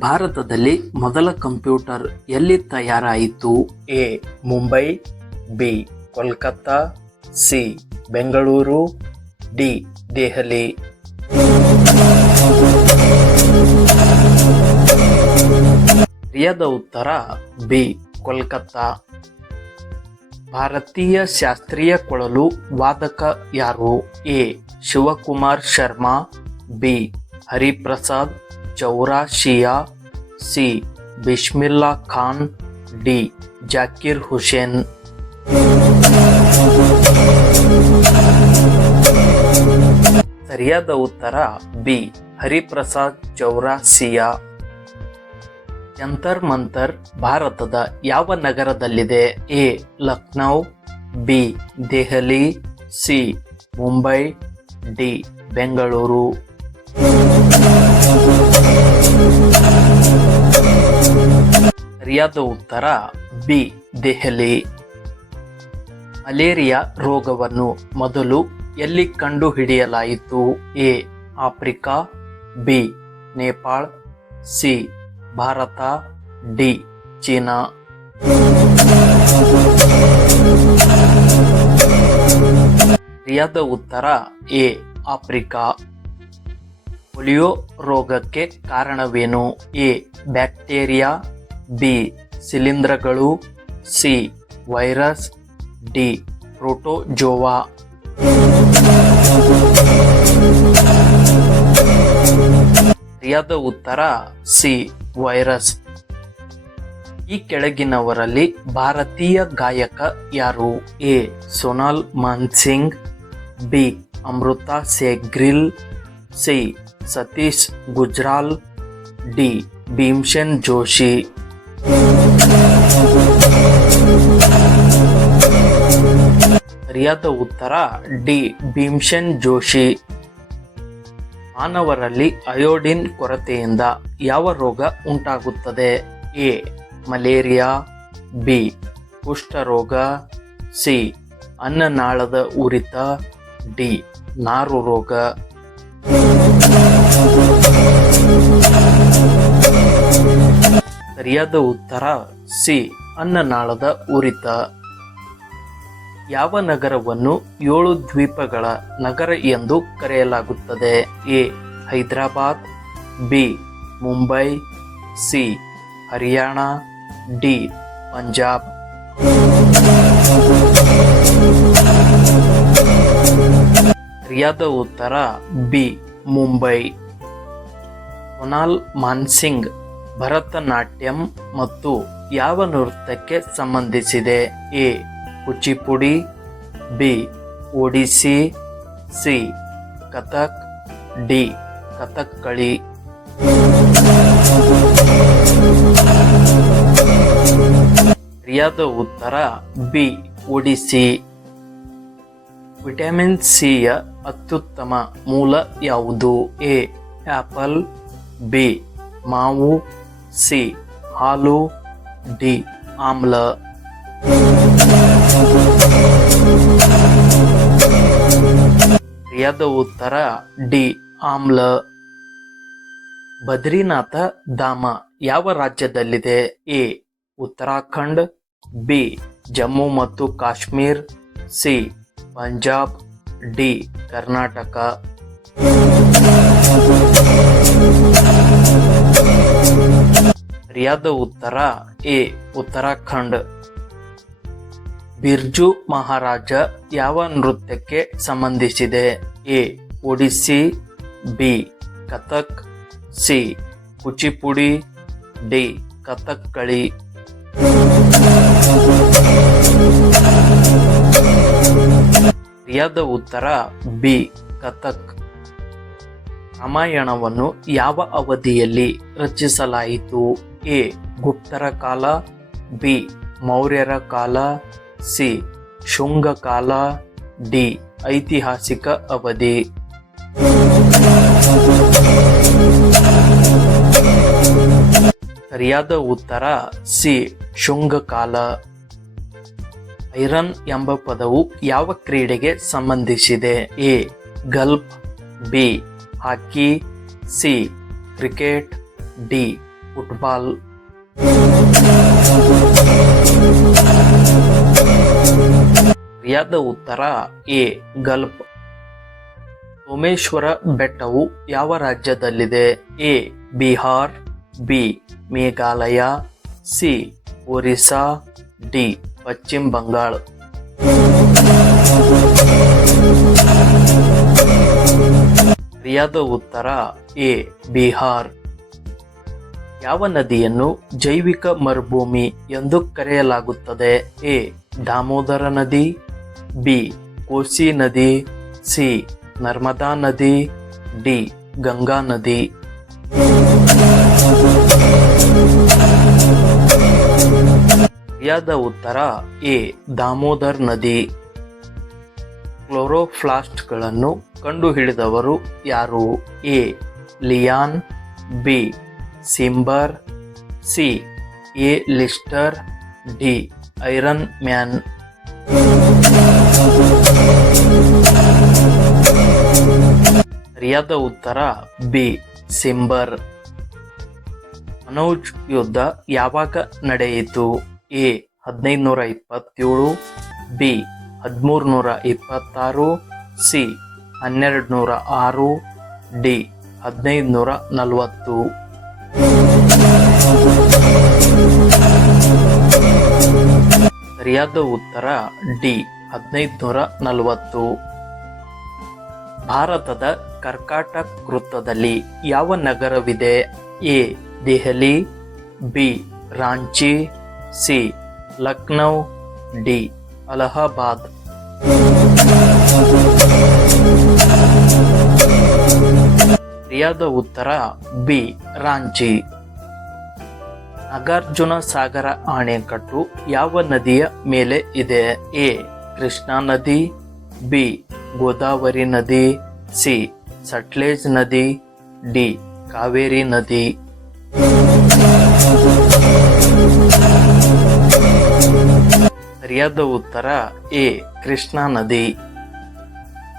ಭಾರತದಲ್ಲಿ ಮೊದಲ ಕಂಪ್ಯೂಟರ್ ಎಲ್ಲಿ ತಯಾರಾಯಿತು? A, Mumbai, B, Kolkata, C, Bengaluru, D, Delhi. ಸರಿಯಾದ ಉತ್ತರ, ಬಿ, ಕೋಲ್ಕತ್ತಾ. ಭಾರತೀಯ ಶಾಸ್ತ್ರೀಯ ಕೊಳಲು ವಾದಕ ಯಾರು? A, Shivkumar Sharma, B, Hariprasad Chaurasia C. Bismillah Khan, D. Zakir Hussain. ಸರಿಯಾದ ಉತ್ತರ ಬಿ. ಹರಿಪ್ರಸಾದ್ ಚೌರಾಸಿಯಾ ಜಂತರ್ ಮಂತರ್ ಭಾರತದ ಯಾವ ನಗರದಲ್ಲಿದೆ? A. Lucknow, B. Delhi, C. Mumbai, D. Bengaluru. ಸರಿಯಾದ ಉತ್ತರ ಬಿ, ದೆಹಲಿ. ಮಲೇರಿಯಾ ರೋಗವನ್ನು ಮೊದಲು ಎಲ್ಲಿ ಕಂಡುಹಿಡಿಯಲಾಯಿತು? A, Africa. B, Nepal. C, Bharat. D, China. ಸರಿಯಾದ ಉತ್ತರ ಎ, ಆಫ್ರಿಕಾ. ಪೋಲಿಯೋ ರೋಗಕ್ಕೆ ಕಾರಣವೇನು? ಎ. Bacteria, B. ಶಿಲೀಂಧ್ರಗಳು ಸಿ. Virus, D. ಪ್ರೋಟೋಜೋವಾ. ಸರಿಯಾದ ಉತ್ತರ, ಸಿ. ವೈರಸ್. ಈ ಕೆಳಗಿನವರಲ್ಲಿ ಭಾರತೀಯ ಗಾಯಕ ಯಾರು? A. Sonal Mansingh, B. Amrita Shergil, C. Satish Gujral, D. Bhimsen Joshi. ಸರಿಯಾದ ಉತ್ತರ, ಡಿ. ಭೀಮ್ಸೆನ್ ಜೋಶಿ. ಮಾನವರಲ್ಲಿ ಅಯೋಡಿನ್ ಕೊರತೆಯಿಂದ ಯಾವ ರೋಗ ಉಂಟಾಗುತ್ತದೆ? ಎ. Malaria, B. ಕುಷ್ಠರೋಗ, ಸಿ. ಅನ್ನನಾಳದ ಉರಿತ, ಡಿ. ನಾರು ರೋಗ ಸರಿಯಾದ ಉತ್ತರ ಸಿ. ಅನ್ನನಾಳದ ಉರಿತ. ಯಾವ ನಗರವನ್ನು ಏಳು ದ್ವೀಪಗಳ ನಗರ ಎಂದು ಕರೆಯಲಾಗುತ್ತದೆ? A. Hyderabad, B. Mumbai, C. Haryana, D. Punjab. ಸರಿಯಾದ ಉತ್ತರ ಬಿ. ಮುಂಬೈ. ಸೊನಾಲ್ ಮಾನ್ಸಿಂಗ್ ಭರತನಾಟ್ಯಂ ಮತ್ತು ಯಾವ ನೃತ್ಯಕ್ಕೆ ಸಂಬಂಧಿಸಿದೆ? A. Kuchipudi, B. Odissi C. Kathak, D. Kathakali. ಸರಿಯಾದ ಉತ್ತರ ಬಿ. ಒಡಿಸಿ ವಿಟಮಿನ್ ಸಿಯ ಅತ್ಯುತ್ತಮ ಮೂಲ ಯಾವುದು? ಎ. Apple, B. ಮಾವು ಸಿ. ಹಾಲು ಡಿ. ಆಮ್ಲ. ಸರಿಯಾದ ಉತ್ತರ ಡಿ. ಆಮ್ಲ. ಬದ್ರಿನಾಥ ಧಾಮ ಯಾವ ರಾಜ್ಯದಲ್ಲಿದೆ? ಎ. ಉತ್ತರಾಖಂಡ್, ಬಿ. ಜಮ್ಮು ಮತ್ತು ಕಾಶ್ಮೀರ್, ಸಿ. ಪಂಜಾಬ್, ಡಿ. ಕರ್ನಾಟಕ. ಸರಿಯಾದ ಉತ್ತರ ಎ, ಉತ್ತರಾಖಂಡ್. ಬಿರ್ಜು ಮಹಾರಾಜ ಯಾವ ನೃತ್ಯಕ್ಕೆ ಸಂಬಂಧಿಸಿದೆ? A, Odissi, B, Kathak, C, Kuchipudi, D Kathakali ಸರಿಯಾದ ಉತ್ತರ ಬಿ, ಕಥಕ್. ರಾಮಾಯಣವನ್ನು ಯಾವ ಅವಧಿಯಲ್ಲಿ ರಚಿಸಲಾಯಿತು? ಎ. ಗುಪ್ತರ ಕಾಲ, ಬಿ. ಮೌರ್ಯರ ಕಾಲ, ಸಿ. ಶುಂಗ ಕಾಲ, ಡಿ. ಐತಿಹಾಸಿಕ ಅವಧಿ. ಸರಿಯಾದ ಉತ್ತರ, ಸಿ. ಶುಂಗ ಕಾಲ. ಐರನ್ ಎಂಬ ಪದವು ಯಾವ ಕ್ರೀಡೆಗೆ ಸಂಬಂಧಿಸಿದೆ? A. Golf, B. Hockey C, cricket, D, football. ಸರಿಯಾದ ಉತ್ತರ? A, golf. ಸೋಮೇಶ್ವರ ಬೆಟ್ಟವು ಯಾವ ರಾಜ್ಯದಲ್ಲಿದೆ? A, Bihar, B, Meghalaya, C, Orissa, D, Paschim Bangal. ಸರಿಯಾದ ಉತ್ತರ ಎ, ಬಿಹಾರ್. ಯಾವ ನದಿಯನ್ನು ಜೈವಿಕ ಮರುಭೂಮಿ ಎಂದು ಕರೆಯಲಾಗುತ್ತದೆ? ಎ, ದಾಮೋದರ ನದಿ, ಬಿ, ಕೋಸಿ ನದಿ, ಸಿ, ನರ್ಮದಾ ನದಿ, ಡಿ, ಗಂಗಾ ನದಿ. ಸರಿಯಾದ ಉತ್ತರ ಎ, ದಾಮೋದರ್ ನದಿ. ಕ್ಲೋರೋಫ್ಲಾಸ್ಟ್ಗಳನ್ನು ಕಂಡುಹಿಡಿದವರು ಯಾರು? A. Leon, B. Schimper, C. A. Lister, D. Iron man. ಸರಿಯಾದ ಉತ್ತರ ಬಿ. ಸಿಂಬರ್. ಮನೋಜ್ ಯುದ್ಧ ಯಾವಾಗ ನಡೆಯಿತು? ಎ. ಹದಿನೈದು ನೂರ ಇಪ್ಪತ್ತೇಳು, ಬಿ. ಹದಿಮೂರು ನೂರ ಇಪ್ಪತ್ತಾರು ಸಿ, ಹನ್ನೆರಡು ನೂರ ಆರು ಡಿ, ಹದಿನೈದು ನೂರ ನಲವತ್ತು. ಸರಿಯಾದ ಉತ್ತರ ಡಿ, ಹದಿನೈದು ನೂರ ನಲವತ್ತು. ಭಾರತದ ಕರ್ಕಾಟಕ ವೃತ್ತದಲ್ಲಿ ಯಾವ ನಗರವಿದೆ? A, Delhi, B, Ranchi, C, Lucknow, D. Allahabad. ರಿಯಾದ ಉತ್ತರ ಬಿ, ರಾಂಚಿ. ನಾಗಾರ್ಜುನ ಸಾಗರ ಅಣೆಕಟ್ಟು ಯಾವ ನದಿಯ ಮೇಲೆ ಇದೆ? ಎ, ಕೃಷ್ಣಾ ನದಿ, ಬಿ, ಗೋದಾವರಿ ನದಿ, ಸಿ, ಸಟ್ಲೇಜ್ ನದಿ, ಡಿ, ಕಾವೇರಿ ನದಿ. ಸರಿಯಾದ ಉತ್ತರ ಎ ಕೃಷ್ಣಾ ನದಿ.